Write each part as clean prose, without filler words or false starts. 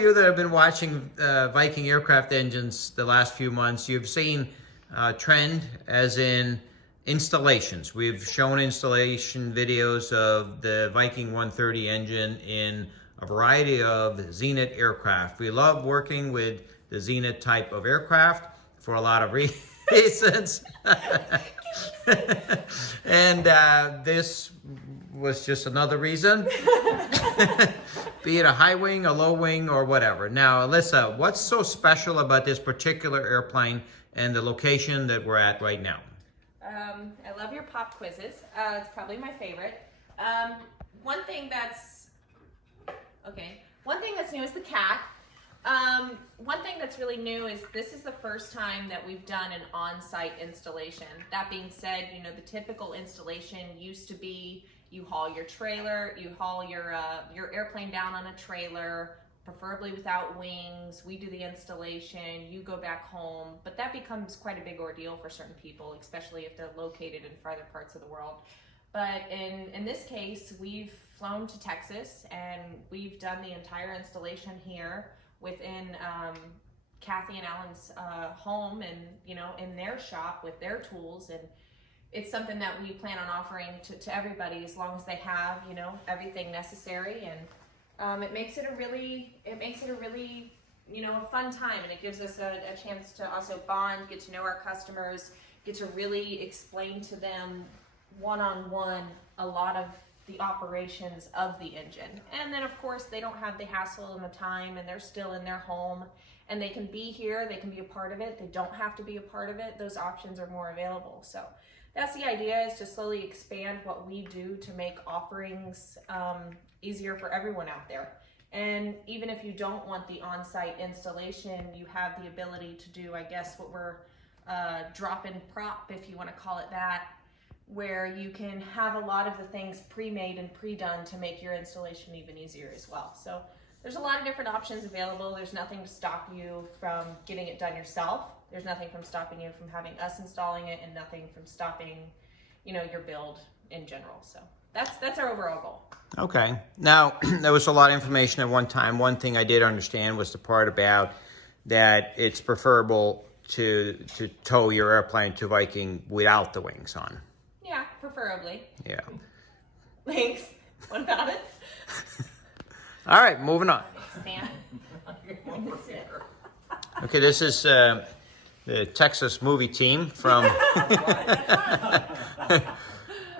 you that have been watching Viking aircraft engines the last few months, you've seen a trend as in installations. We've shown installation videos of the Viking 130 engine in a variety of Zenith aircraft. We love working with the Zenith type of aircraft for a lot of reasons. And this was just another reason. Be it a high wing, a low wing, or whatever. Now, Alyssa, what's so special about this particular airplane and the location that we're at right now? I love your pop quizzes. It's probably my favorite. One thing that's new is the cat. One thing that's really new is this is the first time that we've done an on-site installation. That being said, you know, the typical installation used to be you haul your trailer, you haul your airplane down on a trailer, preferably without wings. We do the installation, you go back home, but that becomes quite a big ordeal for certain people, especially if they're located in farther parts of the world. But in this case, we've flown to Texas and we've done the entire installation here within Kathy and Allan's home, and you know, in their shop with their tools. And it's something that we plan on offering to everybody as long as they have, you know, everything necessary. And it makes it a really, you know, a fun time, and it gives us a chance to also bond, get to know our customers, get to really explain to them one-on-one a lot of the operations of the engine. And then of course they don't have the hassle and the time, and they're still in their home and they can be here, they can be a part of it, they don't have to be a part of it. Those options are more available. So that's the idea, is to slowly expand what we do to make offerings easier for everyone out there. And even if you don't want the on-site installation, you have the ability to do, I guess, what we're drop-in prop, if you want to call it that, where you can have a lot of the things pre-made and pre-done to make your installation even easier as well. So there's a lot of different options available. There's nothing to stop you from getting it done yourself. There's nothing from stopping you from having us installing it, and nothing from stopping, you know, your build in general. So that's our overall goal. Okay. Now, there was a lot of information at one time. One thing I did understand was the part about that it's preferable to tow your airplane to Viking without the wings on. Yeah, preferably. Yeah. Thanks. What about it? All right, moving on. Stand. Okay, this is the Texas movie team from.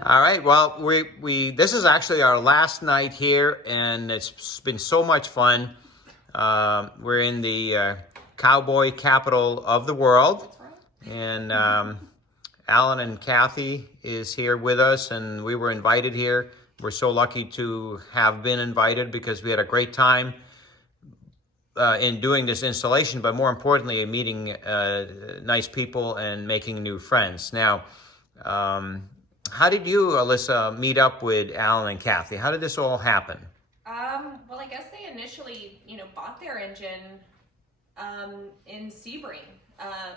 All right, well, we this is actually our last night here, and it's been so much fun. We're in the cowboy capital of the world, and Allan and Kathy is here with us, and we were invited here. We're so lucky to have been invited because we had a great time in doing this installation, but more importantly, meeting nice people and making new friends. Now, how did you, Alyssa, meet up with Allan and Kathy? How did this all happen? Well, I guess they initially, you know, bought their engine in Sebring.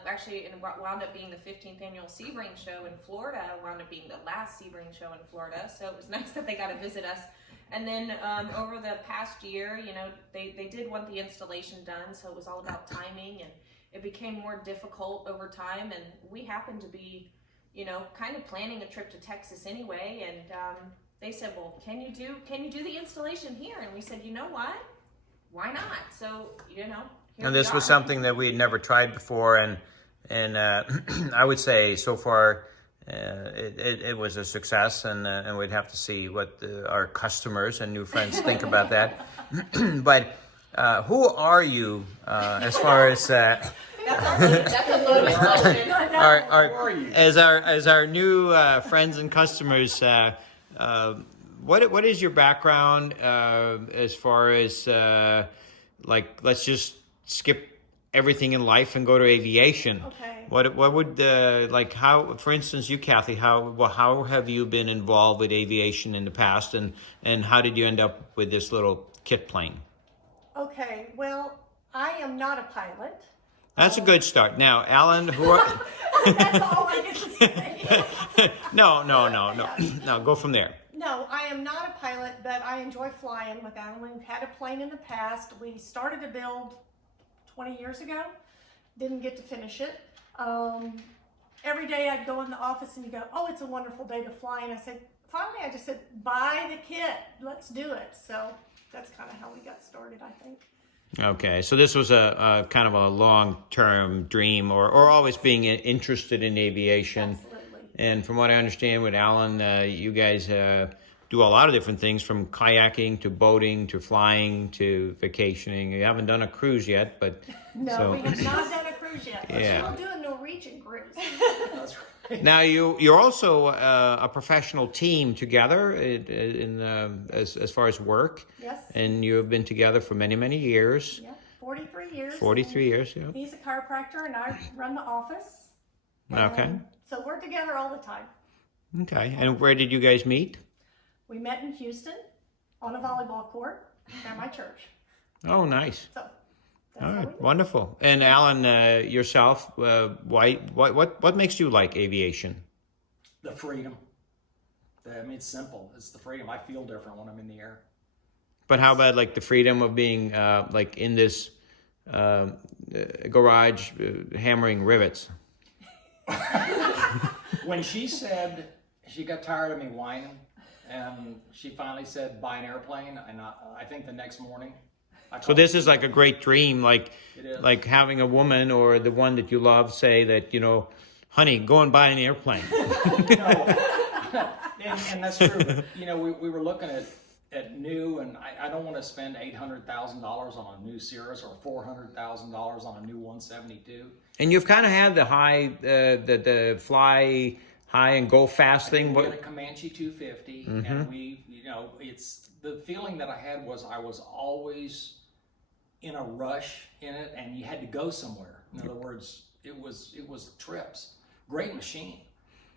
Actually, it wound up being the 15th annual Sebring show in Florida, wound up being the last Sebring show in Florida. So it was nice that they got to visit us. And then over the past year, you know, they did want the installation done, so it was all about timing, and it became more difficult over time. And we happened to be, you know, kind of planning a trip to Texas anyway, and they said, well, can you do the installation here? And we said, you know what? Why not? So, you know. And this was something that we had never tried before, and I would say so far it was a success, and we'd have to see what our customers and new friends think about that. But who are you as far as that's a loaded question. as our new friends and customers? What is your background as far as like, let's just skip everything in life and go to aviation. Okay. What would like, how, for instance, you, Kathy, how have you been involved with aviation in the past, and how did you end up with this little kit plane? Okay, well, I am not a pilot. That's a good start. Now, Allan, who are... That's all I get to say. No, go from there. No, I am not a pilot, but I enjoy flying with Allan. We've had a plane in the past. We started to build 20 years ago. Didn't get to finish it. Every day I'd go in the office and you go, oh, it's a wonderful day to fly. And I said, finally, I just said, buy the kit. Let's do it. So that's kind of how we got started, I think. Okay, so this was a kind of a long-term dream, or always being interested in aviation. Absolutely. And from what I understand with Allan, you guys do a lot of different things, from kayaking to boating to flying to vacationing. You haven't done a cruise yet, but No, we have not done a cruise yet. But Yeah. we'll do a Norwegian cruise. That's right. now you're also a professional team together as far as work, Yes. and you have been together for many years. Yeah, 43 years. 43 years, yeah. He's a chiropractor and I run the office. Okay. And so we're together all the time. Okay, and where did you guys meet? We met in Houston on a volleyball court at my church. Oh, nice. So that's All how we right, met. wonderful. And Allan, yourself, what makes you like aviation? The freedom. I mean, it's simple. It's the freedom. I feel different when I'm in the air. But how about like the freedom of being like in this garage hammering rivets? When she said she got tired of me whining, and she finally said, buy an airplane, and I think the next morning. So this is like a great dream, It is. like having a woman or the one that you love say that, honey, go and buy an airplane. No. and that's true. But, we were looking at new, and I don't want to spend $800,000 on a new Cirrus or $400,000 on a new 172. And you've kind of had the the fly high and go fast thing. We had a Comanche 250, and it's the feeling that I had was I was always in a rush in it, and you had to go somewhere. In other words, it was trips. Great machine,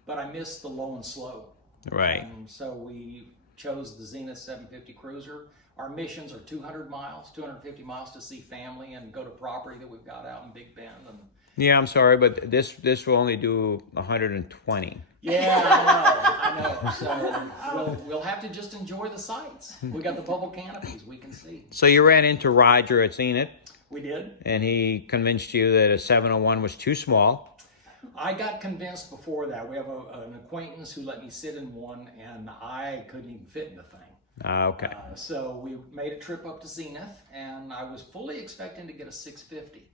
but I missed the low and slow. Right. And so we chose the Zenith 750 CruZer. Our missions are 200 miles, 250 miles to see family and go to property that we've got out in Big Bend. And Yeah, I'm sorry, but this will only do 120. yeah, I know. So we'll have to just enjoy the sights. We got the bubble canopies we can see. So you ran into Roger at Zenith, We did. and he convinced you that a 701 was too small. I got convinced before that. We have an acquaintance who let me sit in one, and I couldn't even fit in the thing. Okay. So we made a trip up to Zenith, and I was fully expecting to get a 650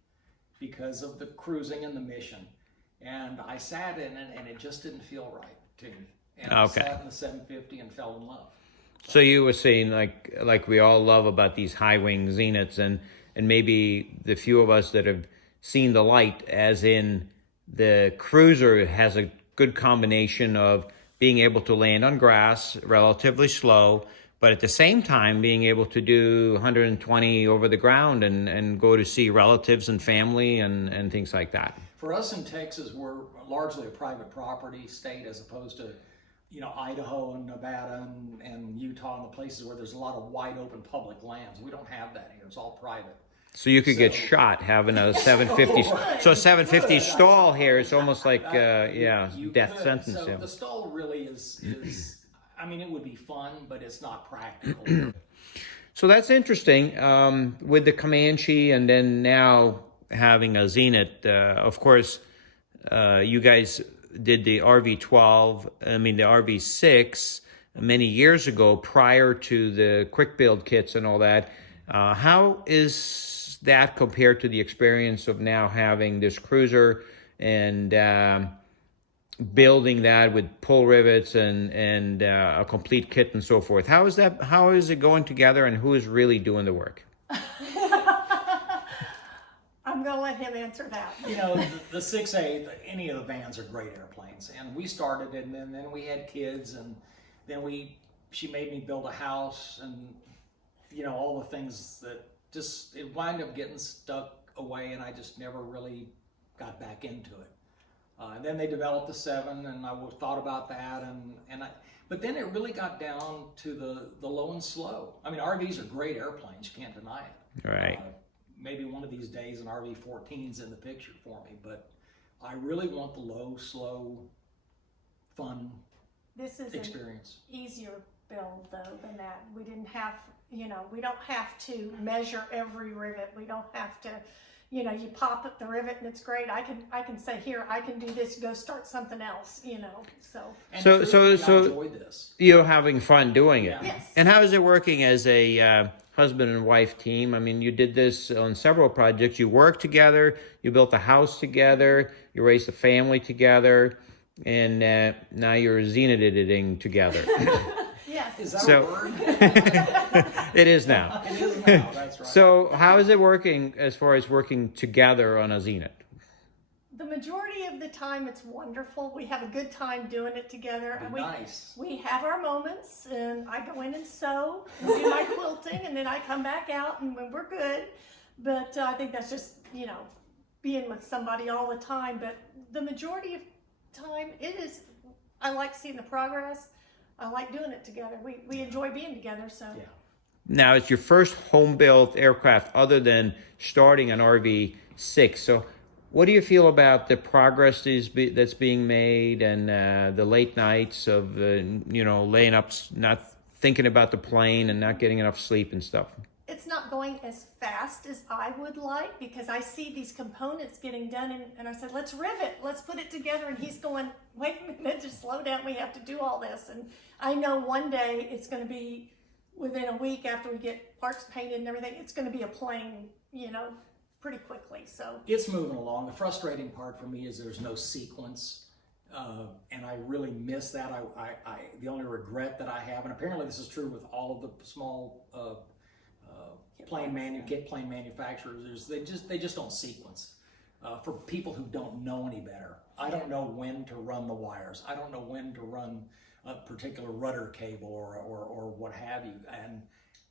because of the cruising and the mission. And I sat in it, and it just didn't feel right to me. And I Okay. sat in the 750 and fell in love. So you were saying like we all love about these high wing Zeniths, and maybe the few of us that have seen the light, as in the CruZer has a good combination of being able to land on grass relatively slow, but at the same time being able to do 120 over the ground and go to see relatives and family and things like that. For us in Texas, we're largely a private property state as opposed to, Idaho and Nevada and Utah and the places where there's a lot of wide open public lands. We don't have that here. It's all private. So you could get So- shot having a 750. So a 750 stall here is almost like You death could. sentence. So Yeah. the stall really is, I mean, it would be fun, but it's not practical. So that's interesting with the Comanche, and then now having a Zenith. Of course, you guys did the RV12. I mean the RV6 many years ago, prior to the quick build kits and all that. How is that compared to the experience of now having this CruZer and building that with pull rivets and a complete kit and so forth? How is that? How is it going together, and who is really doing the work? I'm going to let him answer that. The 6A, any of the vans are great airplanes. And we started it, and then we had kids, and then she made me build a house, and all the things that it wound up getting stuck away, and I just never really got back into it. And then they developed the 7, and I thought about that, but then it really got down to the low and slow. I mean, RVs are great airplanes, you can't deny it. Right. Maybe one of these days an RV-14's in the picture for me, but I really want the low, slow, fun This is experience. an easier, build though than that. We didn't have, we don't have to measure every rivet. We don't have to, you pop up the rivet and it's great. I can say, here, I can do this, go start something else, so. And So- truthfully, so- I enjoyed this. You're having fun doing it. Yeah. Yes. And how is it working as a husband and wife team? I mean, you did this on several projects. You worked together, you built a house together, you raised a family together, and now you're Zenith editing together. Yes. Is that So- a word? It is now. It is now, that's right. So how is it working as far as working together on a Zenith? The majority of the time, it's wonderful. We have a good time doing it together. Be And nice. we have our moments, and I go in and sew, and do my quilting, and then I come back out, and when we're good. But I think that's just, being with somebody all the time. But the majority of time, I like seeing the progress. I like doing it together. We enjoy being together, so. Yeah. Now, it's your first home-built aircraft other than starting an RV-6. So what do you feel about the progress that's being made and the late nights of, laying up, not thinking about the plane and not getting enough sleep and stuff? It's not going as fast as I would like because I see these components getting done and I said, let's rivet, let's put it together. And he's going, wait a minute, just slow down. We have to do all this. And I know one day it's going to be within a week after we get parts painted and everything, it's going to be a plane, pretty quickly. So It's moving along. The frustrating part for me is there's no sequence. And I really miss that. The only regret that I have, and apparently this is true with all of the small plane manufacturers, is they just don't sequence. For people who don't know any better, I don't know when to run the wires. I don't know when to run a particular rudder cable or what have you. And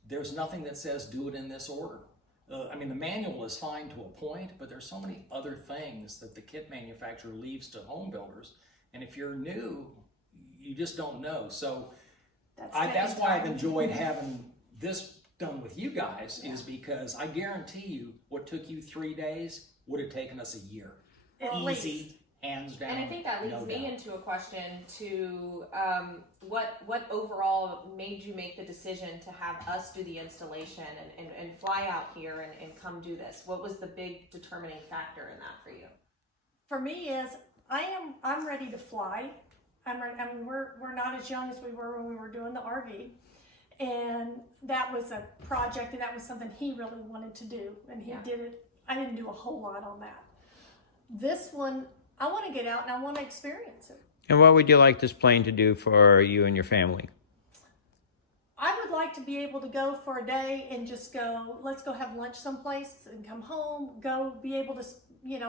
there's nothing that says do it in this order. I mean, the manual is fine to a point, but there's so many other things that the kit manufacturer leaves to home builders. And if you're new, you just don't know. So that's why I've enjoyed having this done with you guys, is because I guarantee you what took you 3 days would have taken us a year. At Easy, least. hands down. And I think that leads no me doubt. into a question to what overall made you make the decision to have us do the installation and fly out here and come do this? What was the big determining factor in that for you? for me is I'm ready to fly. I'm ready. I mean, we're not as young as we were when we were doing the RV. And that was a project, and that was something he really wanted to do, and he did it. I didn't do a whole lot on that. This one, I want to get out and I want to experience it. And what would you like this plane to do for you and your family? I would like to be able to go for a day and just go, let's go have lunch someplace and come home, go be able to,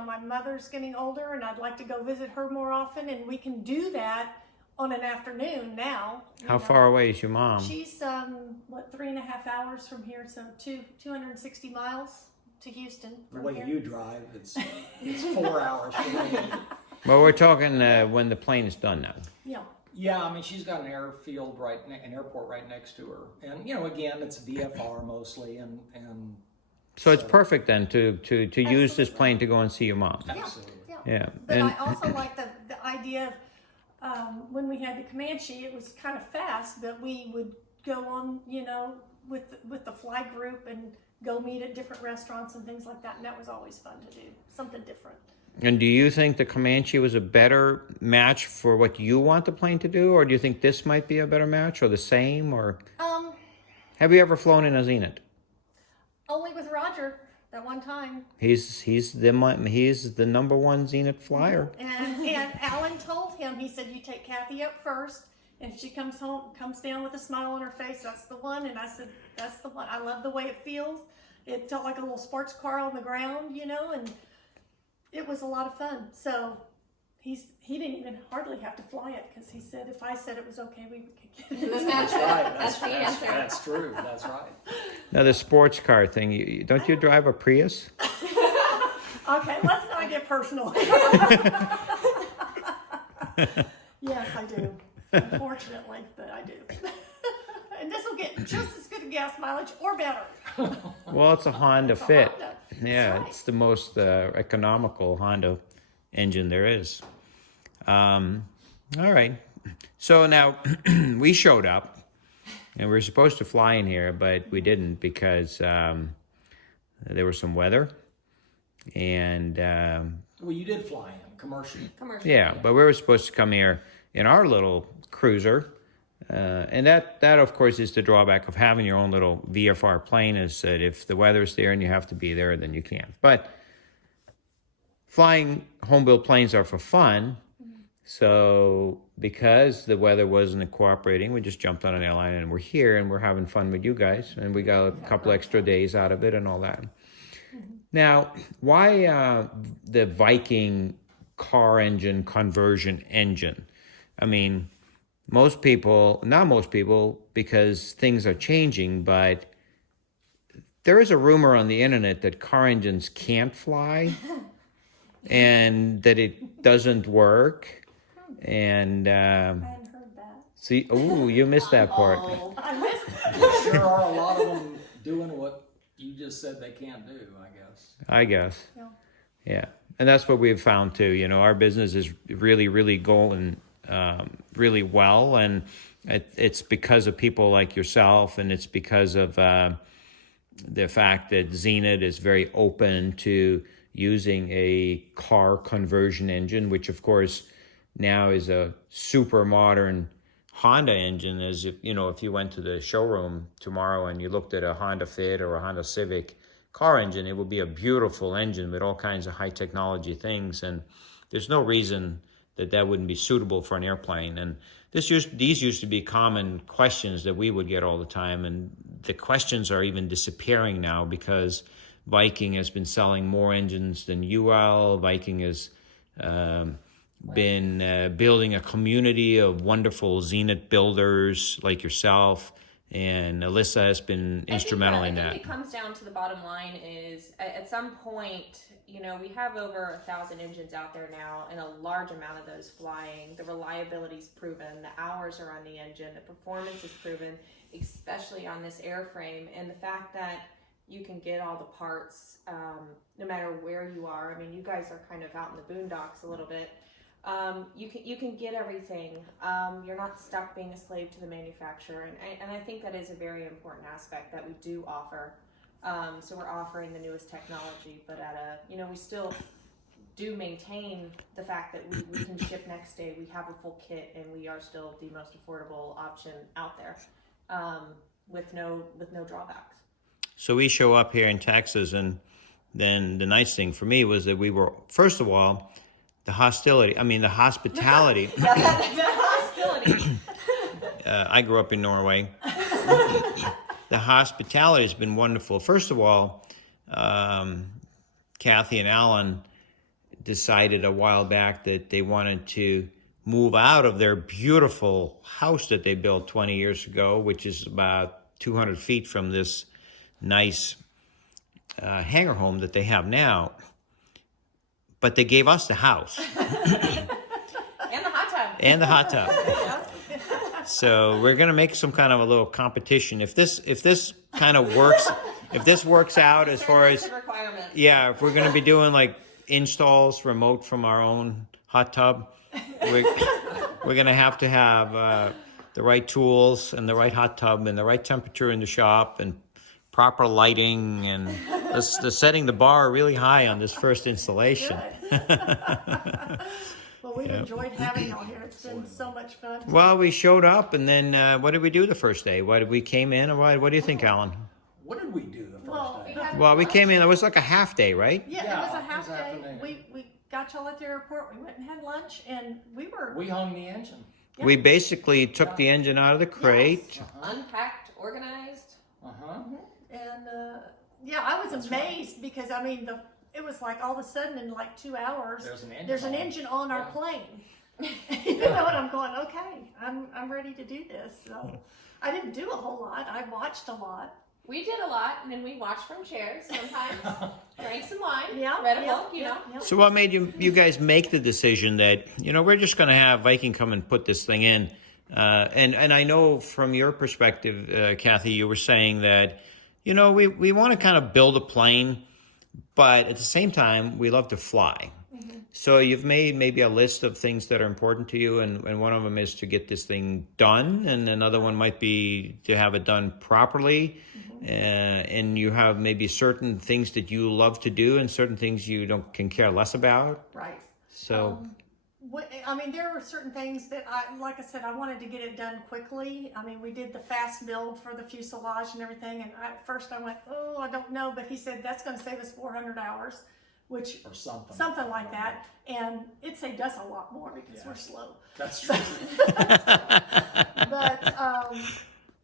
my mother's getting older and I'd like to go visit her more often, and we can do that on an afternoon now. How far away is your mom? She's 3.5 hours from here, so 260 miles to Houston The from way here. you drive, it's 4 hours for me. Well, we're talking when the plane is done now. Yeah. Yeah, I mean, she's got an airfield an airport right next to her, and again, it's VFR mostly, and So it's perfect then to use this plane to go and see your mom. absolutely. Yeah. But And I also like the idea of when we had the Comanche, it was kind of fast, but we would go on, with the fly group and go meet at different restaurants and things like that, and that was always fun to do, something different. and do you think the Comanche was a better match for what you want the plane to do, or do you think this might be a better match, or the same, or have you ever flown in a Zenith? Only with Roger that one time. He's the number one Zenith flyer. And Allan told him, he said, you take Kathy up first, and if she comes down with a smile on her face, that's the one. And I said, that's the one. I love the way it feels. It felt like a little sports car on the ground, and it was a lot of fun. So he didn't even hardly have to fly it, because he said if I said it was okay, we could get it. That's right. That's the answer. That's true. That's right. Now the sports car thing, don't you drive a Prius? Okay, let's not get personal. Yes, I do. Unfortunately, but I do. And this will get just as good a gas mileage or better. Well, it's a Honda It's a Fit. Honda. Yeah, right. it's the most economical Honda engine there is. All right. So now we showed up, And we were supposed to fly in here, but we didn't because there was some weather. And Well, you did fly in commercial. yeah, but we were supposed to come here in our little cruiser. And that, of course, is the drawback of having your own little VFR plane, is that if the weather's there and you have to be there, then you can't. But flying home-built planes are for fun. So because the weather wasn't cooperating, we just jumped on an airline and we're here and we're having fun with you guys. And we got a couple extra days out of it and all that. Now, why the Viking car engine conversion engine? I mean, most people, not most people, because things are changing, but there is a rumor on the internet that car engines can't fly and that it doesn't work. And I hadn't heard that. see, oh, you missed that part. I missed it. There are a lot of them doing what you just said they can't do, I guess. Yeah. Yeah. And that's what we've found too. You know, our business is really, really going really well. And it's because of people like yourself, and it's because of the fact that Zenith is very open to using a car conversion engine, which of course now is a super modern Honda engine. As if, you know, if you went to the showroom tomorrow and you looked at a Honda Fit or a Honda Civic car engine, it would be a beautiful engine with all kinds of high technology things. And there's no reason that wouldn't be suitable for an airplane. And these used to be common questions that we would get all the time. And the questions are even disappearing now because Viking has been selling more engines than UL. Viking has been building a community of wonderful Zenith builders like yourself, and Alyssa has been instrumental in that. I think it comes down to the bottom line is at some point, you know, we have over 1,000 engines out there now, and a large amount of those flying. The reliability's proven, the hours are on the engine, the performance is proven, especially on this airframe, and the fact that you can get all the parts no matter where you are. I mean, you guys are kind of out in the boondocks a little bit. You can get everything. You're not stuck being a slave to the manufacturer, and I think that is a very important aspect that we do offer. So we're offering the newest technology, but at a, you know, we still do maintain the fact that we can ship next day. We have a full kit, and we are still the most affordable option out there, with no drawbacks. So we show up here in Texas, and then the nice thing for me was that we were, first of all, the hospitality. The hostility. I grew up in Norway. The hospitality has been wonderful. First of all, Kathy and Allan decided a while back that they wanted to move out of their beautiful house that they built 20 years ago, which is about 200 feet from this nice hangar home that they have now. But they gave us the house. And the hot tub. And the hot tub. So we're gonna make some kind of a little competition. If this kind of works, if this works out as far as, yeah, if we're gonna be doing like installs remote from our own hot tub, we're gonna have to have the right tools and the right hot tub and the right temperature in the shop and proper lighting, and the setting the bar really high on this first installation. Well, we've enjoyed having y'all here. It's been so much fun. Well, we showed up, and then what did we do the first day? We came in, and what do you think, Allan? What did we do the first day? Well, we came in. It was like a half day, right? Yeah, it was a half day. afternoon. We got y'all at the airport. We went and had lunch, and we hung the engine. Yeah. We basically took the engine out of the crate. Yes. Unpacked, organized. And yeah, I was amazed because I mean it was like all of a sudden in like 2 hours there's an engine on our plane. You know, and I'm going, okay, I'm ready to do this. So I didn't do a whole lot. I watched a lot. We did a lot, and then we watched from chairs sometimes, drank some wine, Yeah, read a book, you know. Yeah. So what made you guys make the decision that, you know, we're just going to have Viking come and put this thing in? And I know from your perspective, Kathy, you were saying that, you know, we want to kind of build a plane, but at the same time, we love to fly. So you've made maybe a list of things that are important to you, and one of them is to get this thing done, and another one might be to have it done properly. And you have maybe certain things that you love to do and certain things you can care less about. Right. So I mean, there were certain things that like I said, I wanted to get it done quickly. I mean, we did the fast build for the fuselage and everything, and at first I went, oh, I don't know, but he said that's going to save us 400 hours, which Or something. something like that, and it saved us a lot more because we're slow. That's true. But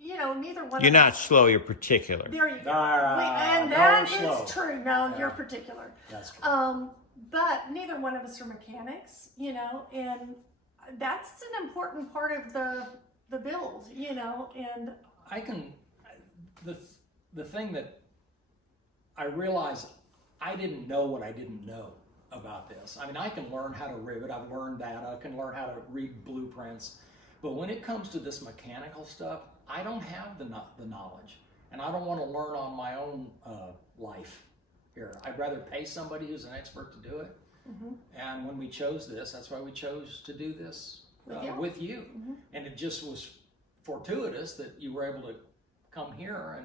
you know, neither one. you're of not us, slow, you're particular. There you go. And No, that we're slow. is true. No, Yeah. you're particular. That's true. But neither one of us are mechanics, you know, and that's an important part of the build, you know, and I can, the thing that I realize I didn't know what I didn't know about this. I mean, I can learn how to rivet, I've learned that, I can learn how to read blueprints, but when it comes to this mechanical stuff, I don't have the knowledge, and I don't want to learn on my own life here. I'd rather pay somebody who's an expert to do it. And when we chose this, that's why we chose to do this with you. And it just was fortuitous that you were able to come here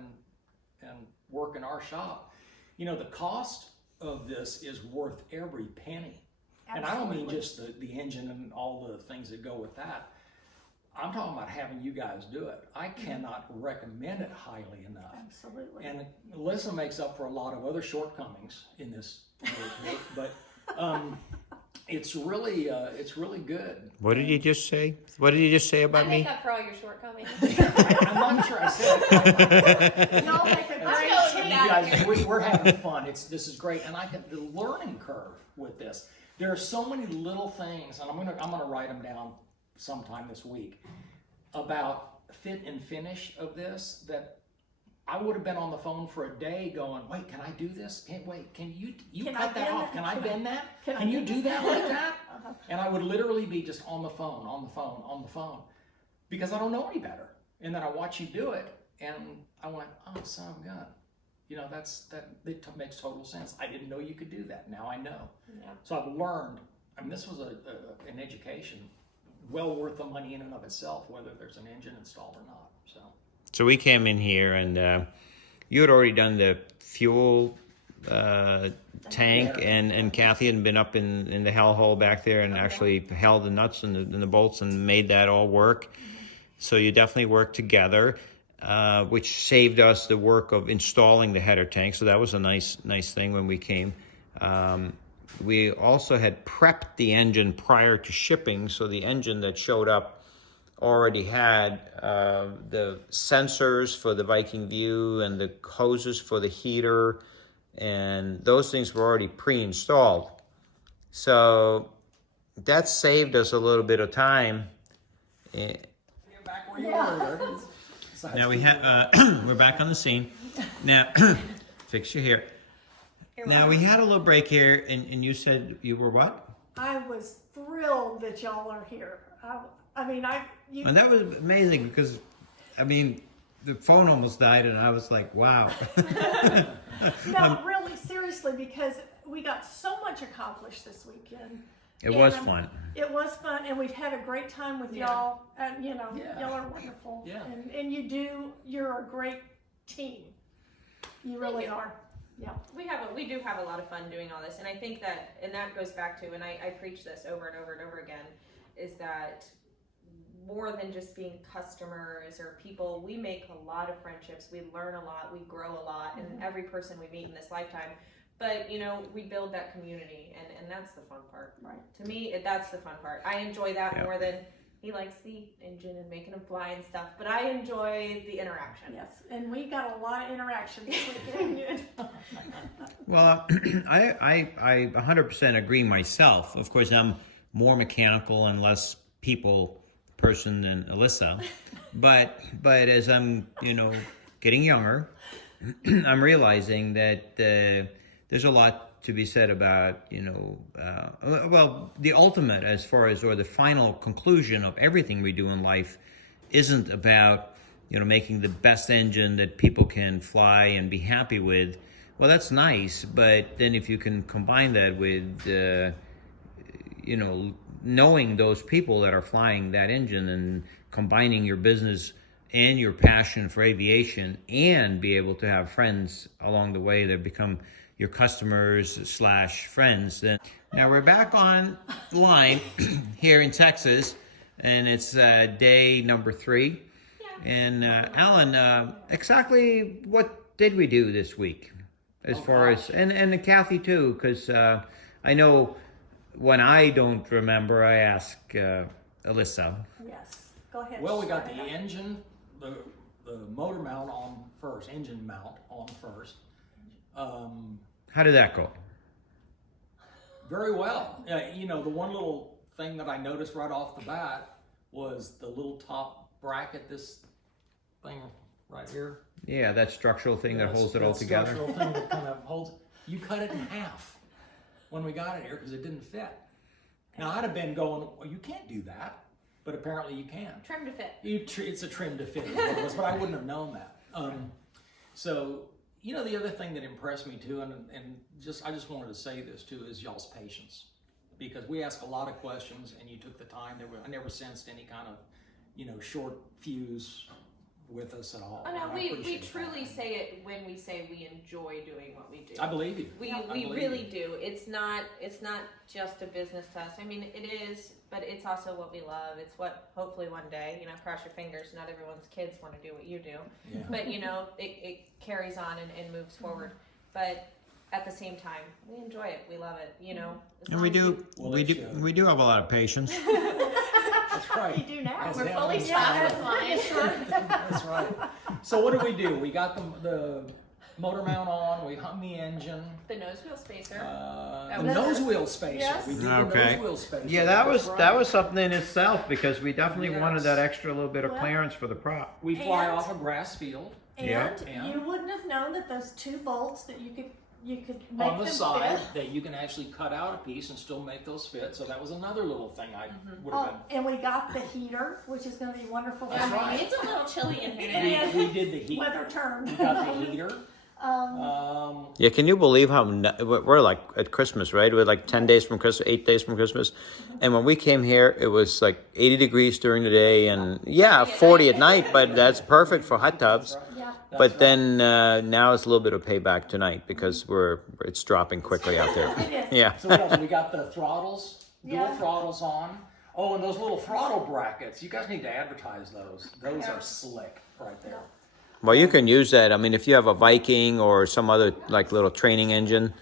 and work in our shop. You know, the cost of this is worth every penny. And I don't mean just the engine and all the things that go with that. I'm talking about having you guys do it. I cannot recommend it highly enough. Absolutely. And Alyssa makes up for a lot of other shortcomings in this work, but it's really good. What did you just say? What did you just say about I me? make up for all your shortcomings. I'm not sure I said it. Y'all make a Let's great go with team. You that. guys, we're having fun. This is great, and the learning curve with this. There are so many little things, and I'm gonna write them down sometime this week about fit and finish of this that I would have been on the phone for a day going, wait, can I do this? Wait, can you Can I cut that bend off? that? Can I bend that? Can I Can you bend do that like that? Uh-huh. And I would literally be just on the phone, because I don't know any better. And then I watch you do it, and I went, oh, son of a gun. You know, it makes total sense. I didn't know you could do that. Now I know. Yeah. So I've learned. I mean, this was an education well worth the money in and of itself, whether there's an engine installed or not. So we came in here, and you had already done the fuel tank, and Kathy had been up in the hellhole back there and actually held the nuts and the bolts and made that all work. So you definitely worked together, which saved us the work of installing the header tank. So that was a nice thing when we came. We also had prepped the engine prior to shipping, so the engine that showed up already had the sensors for the Viking View and the hoses for the heater, and those things were already pre-installed. So that saved us a little bit of time. You're back where you were. Now we have we're back on the scene. Now fix your hair. Now we had a little break here, and you said you were what? I was thrilled that y'all are here. I mean, And that was amazing because, I mean, the phone almost died, and I was like, wow. No, really, seriously, because we got so much accomplished this weekend. It was fun. It was fun, and we've had a great time with y'all. And you know, Yeah. y'all are wonderful. Yeah. And you're a great team. You really are. Yeah. We do have a lot of fun doing all this, and I think that goes back to, and I preach this over and over and over again, is that more than just being customers or people, we make a lot of friendships, we learn a lot, we grow a lot, and every person we meet in this lifetime. But you know, we build that community, and that's the fun part. Right. To me, that's the fun part. I enjoy that Yeah. more than he likes the engine and making him fly and stuff, but I enjoy the interaction. Yes, and we got a lot of interaction this weekend. Well, I 100% agree myself. Of course, I'm more mechanical and less people person than Alyssa. But as I'm, getting younger, I'm realizing that there's a lot to be said about, the ultimate as far as, or the final conclusion of everything we do in life isn't about, making the best engine that people can fly and be happy with. Well, that's nice, but then if you can combine that with you know, knowing those people that are flying that engine and combining your business and your passion for aviation, and be able to have friends along the way that become your customers / friends. Then now we're back online here in Texas, and it's day number 3. And Allan, exactly what did we do this week, as far as and Kathy too, because I know when I don't remember, I ask Alyssa. Yes, go ahead. Well, we got the engine, the motor mount on first, engine mount on first. How did that go? Very well. You know, the one little thing that I noticed right off the bat was the little top bracket, this thing right here. Yeah, that structural thing that holds it all that together. Structural thing that kind of holds. You cut it in half when we got it here because it didn't fit. Now I'd have been going, well, you can't do that, but apparently you can. Trim to fit. It's a trim to fit, but I wouldn't have known that. So, you know, the other thing that impressed me too, and I just wanted to say this too, is y'all's patience, because we ask a lot of questions, and you took the time. I never sensed any kind of, you know, short fuse with us at all. Oh no, I we appreciate truly that. say it when we say we enjoy doing what we do. I believe you. We believe really you. do. It's not just a business to us. I mean, it is, but it's also what we love. It's what hopefully one day, you know, cross your fingers, not everyone's kids want to do what you do. Yeah. But you know, it carries on and moves forward. But at the same time, we enjoy it. We love it. You know. as And long we as do, Well, we it's, do, we do have a lot of patience. That's right. You do now. As We're Alan fully said. stocked. That's right. So what did we do? We got the motor mount on. We hung the engine. The nose wheel spacer. The was- nose wheel spacer. Yes. We did Okay. the nose wheel spacer. Yeah, That's right. that was something in itself, because we definitely wanted Yes. that extra little bit of Well- clearance for the prop. We fly And- off a grass field And Yeah. you wouldn't have known that those 2 bolts that you could make on the them side fit. that you can actually cut out a piece and still make those fit. So that was another little thing I would have Oh, and we got the heater, which is going to be wonderful for That's me. right. It's a little chilly in here It today. is. been. We did the heat. Weather turn. We got the heater. Um, Yeah, can you believe how we're like at Christmas, right? We're like 10 days from Christmas, 8 days from Christmas. And when we came here, it was like 80 degrees during the day, and 40 at night, but that's perfect for hot tubs. yeah. But then now it's a little bit of payback tonight, because it's dropping quickly out there. It is. Yeah. So what else? We got the throttles, dual Yeah. throttles on. Oh, and those little throttle brackets. You guys need to advertise those. Those are slick right there. Well, you can use that. I mean, if you have a Viking or some other like little training engine,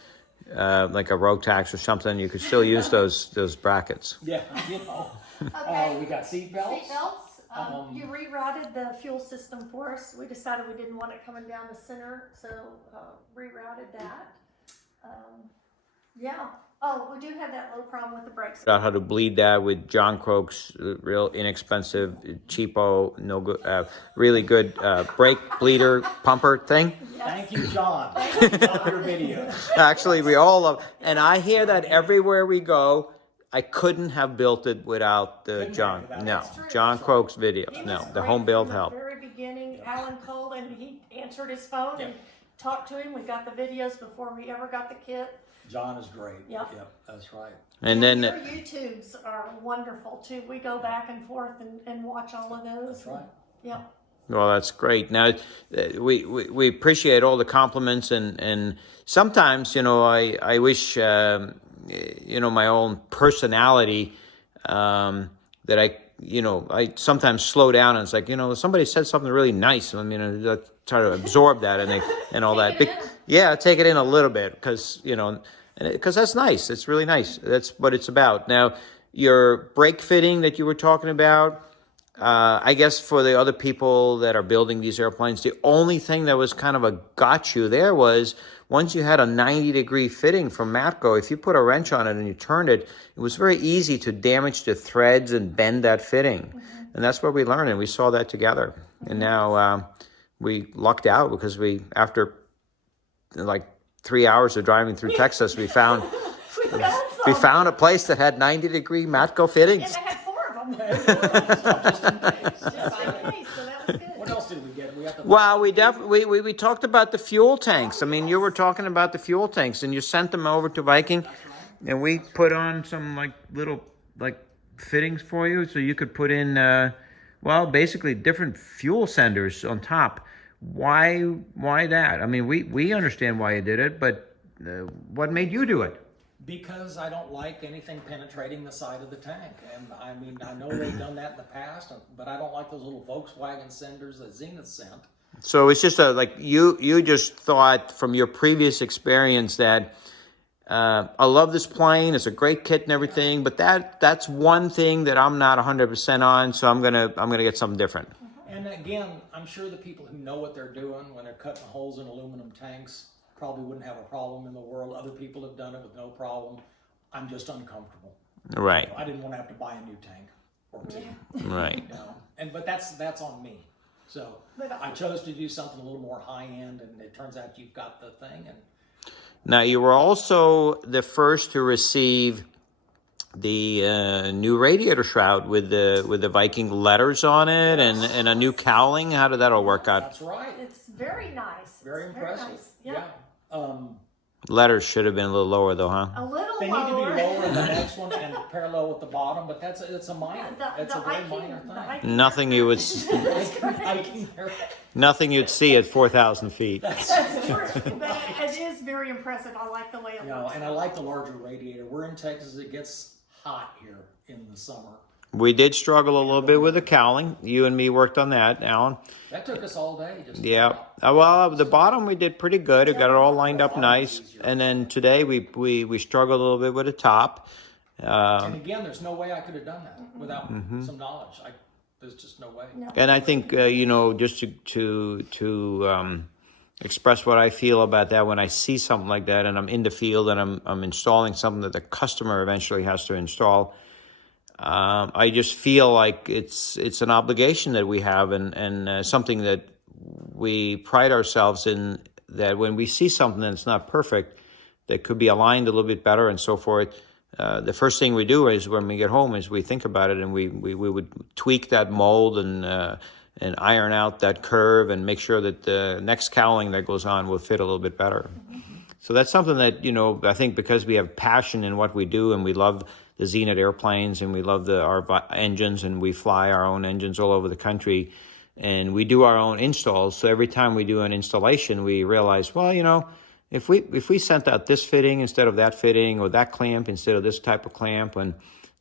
like a Rotax or something, you could still use those brackets. Yeah, you know. Okay. We got seat belts. Seatbelts. You rerouted the fuel system for us. We decided we didn't want it coming down the center, so rerouted that. Yeah. Oh, we do have that little problem with the brakes. Out how to bleed that with John Croak's real inexpensive, cheapo, no good, really good brake bleeder pumper thing. Thank you, John. Love your videos. Actually, we all love, and I hear that everywhere we go. I couldn't have built it without Couldn't John. have without No, That's true. John Croak's videos. He No, was the great home build from help. the very beginning, Alan called and he answered his phone and Yep. talked to him. We got the videos before we ever got the kit. John is great. Yep. That's right. And then your YouTubes are wonderful too. We go back and forth and watch all of those. That's right. Yep. Well, that's great. Now, we appreciate all the compliments, and sometimes, you know, I wish, you know, my own personality, that I sometimes slow down, and it's like, you know, somebody said something really nice. I mean, I try to absorb that and all that. Take it in. Yeah, take it in a little bit, because, you know, because that's nice. It's really nice. That's what it's about. Now, your brake fitting that you were talking about, I guess for the other people that are building these airplanes, the only thing that was kind of a got you there was once you had a 90-degree fitting from Matco, if you put a wrench on it and you turned it, it was very easy to damage the threads and bend that fitting. And that's what we learned, and we saw that together. And now we lucked out, because after like 3 hours of driving through Texas, we found a place that had 90-degree Matco fittings. And I had 4 of them. Just in case, so that was good. What else did we get? We got the Well, we talked about the fuel tanks. I mean, you were talking about the fuel tanks, and you sent them over to Viking. and we put on some like little like fittings for you, so you could put in, well, basically different fuel senders on top. Why that? I mean, we understand why you did it, but what made you do it? Because I don't like anything penetrating the side of the tank. And I mean, I know they've done that in the past, but I don't like those little Volkswagen senders that Zenith sent. So it's just like you just thought from your previous experience that I love this plane. It's a great kit and everything, but that's one thing that I'm not 100% on. So I'm gonna get something different. And again, I'm sure the people who know what they're doing when they're cutting holes in aluminum tanks probably wouldn't have a problem in the world. Other people have done it with no problem. I'm just uncomfortable. Right. I didn't want to have to buy a new tank or two. Right. You know? But that's on me. So I chose to do something a little more high end, and it turns out you've got the thing. And Now you were also the first to receive the new radiator shroud with the Viking letters on it, and a new cowling. How did that all work out? that's right. It's very nice. Very It's impressive. Very nice. Yeah. Letters should have been a little lower though, huh? A little They need to be lower. lower in the next one and parallel with the bottom, but it's a minor. It's a very minor thing. Nothing you would nothing you'd see at 4,000 feet. But it is very impressive. I like the way it You know, looks. and I like the larger radiator. We're in Texas. It gets hot here in the summer. We did struggle a little bit with the cowling. You and me worked on that, Alan. That took us all day. Just Yeah. Well, the bottom we did pretty good. It got it all lined up nice. And then today we struggled a little bit with the top. And again, there's no way I could have done that without some knowledge. There's just no way. No. And I think you know, just to express what I feel about that, when I see something like that and I'm in the field and I'm installing something that the customer eventually has to install, I just feel like it's an obligation that we have, and something that we pride ourselves in, that when we see something that's not perfect, that could be aligned a little bit better and so forth, the first thing we do is when we get home is we think about it, and we would tweak that mold and iron out that curve and make sure that the next cowling that goes on will fit a little bit better. So that's something that, you know, I think because we have passion in what we do, and we love the Zenith airplanes, and we love our engines, and we fly our own engines all over the country, and we do our own installs. So every time we do an installation, we realize, well, you know, if we sent out this fitting instead of that fitting, or that clamp instead of this type of clamp, and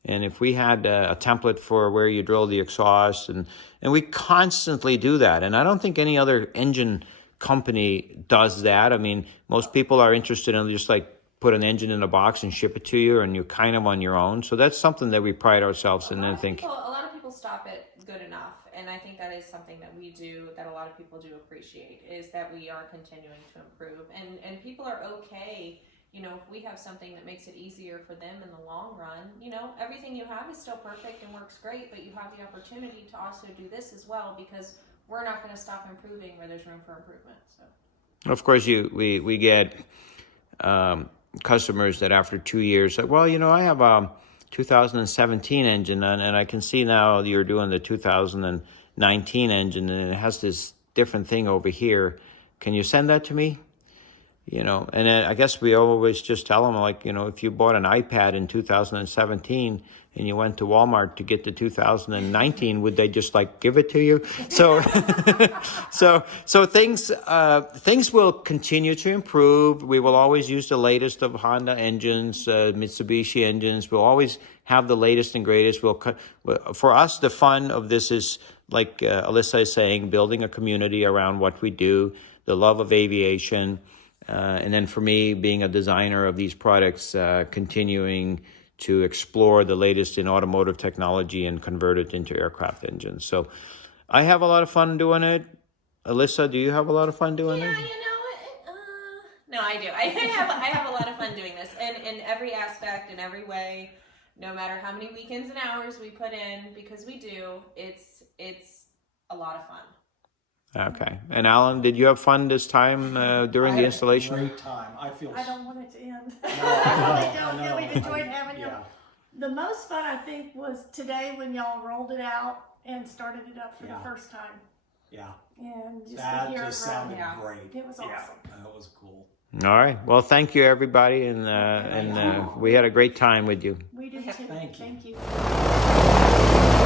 if we had a template for where you drill the exhaust, and we constantly do that. And I don't think any other engine company does that. I mean, most people are interested in just like put an engine in a box and ship it to you, and you're kind of on your own. So that's something that we pride ourselves in. And I think a lot of people stop at good enough, and I think that is something that we do, that a lot of people do appreciate, is that we are continuing to improve, and people are okay. You know, if we have something that makes it easier for them in the long run, you know, everything you have is still perfect and works great, but you have the opportunity to also do this as well, because we're not going to stop improving where there's room for improvement. So, of course, we get customers that after 2 years say, well, you know, I have a 2017 engine, and I can see now you're doing the 2019 engine, and it has this different thing over here. Can you send that to me? You know, and I guess we always just tell them, like, you know, if you bought an iPad in 2017 and you went to Walmart to get the 2019, would they just like give it to you? So, so things will continue to improve. We will always use the latest of Honda engines, Mitsubishi engines. We'll always have the latest and greatest. For us, the fun of this is, like Alyssa is saying, building a community around what we do, the love of aviation. And then for me, being a designer of these products, continuing to explore the latest in automotive technology and convert it into aircraft engines. So I have a lot of fun doing it. Alyssa, do you have a lot of fun doing it? yeah, you know, no, I do. I have a lot of fun doing this, and in every aspect, in every way, no matter how many weekends and hours we put in, because we do, it's a lot of fun. Okay. And Alan, did you have fun this time during the installation? I had a great time. I don't want it to end. No, I really don't. We've enjoyed having yeah. them. The most fun, I think, was today when y'all rolled it out and started it up for the first time. Yeah. And just to That hear just it run. sounded Yeah. great. It was awesome. Yeah, that was cool. All right. Well, thank you, everybody, and we had a great time with you. We did too. Thank you. Thank you.